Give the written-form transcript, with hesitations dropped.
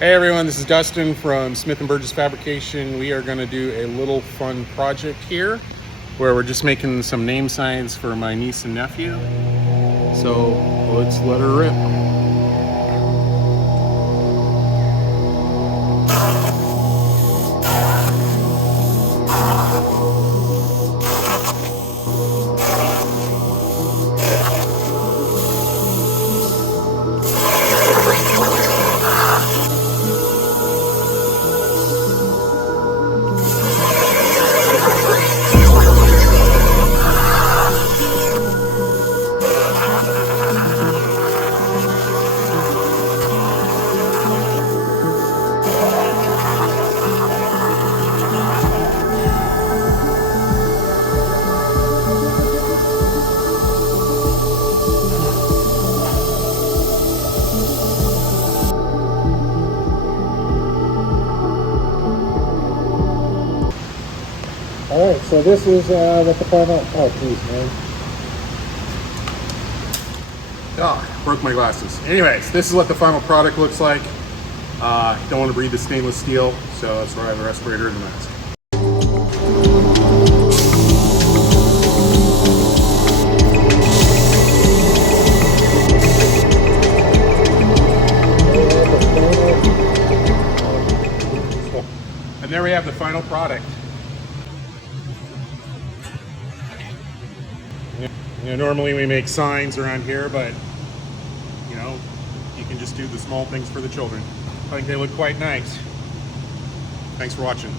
Hey everyone, this is Dustin from Smith & Burgess Fabrication. We are going to do a little fun project here where we're just making some name signs for my niece and nephew. So let's let her rip. Alright, so this is what the final, oh geez, man. Oh, broke my glasses. Anyways, this is what the final product looks like. Don't want to breathe the stainless steel, so that's why I have a respirator and a mask. And there we have the final product. You know, normally we make signs around here, but you know, you can just do the small things for the children. I think they look quite nice. Thanks for watching.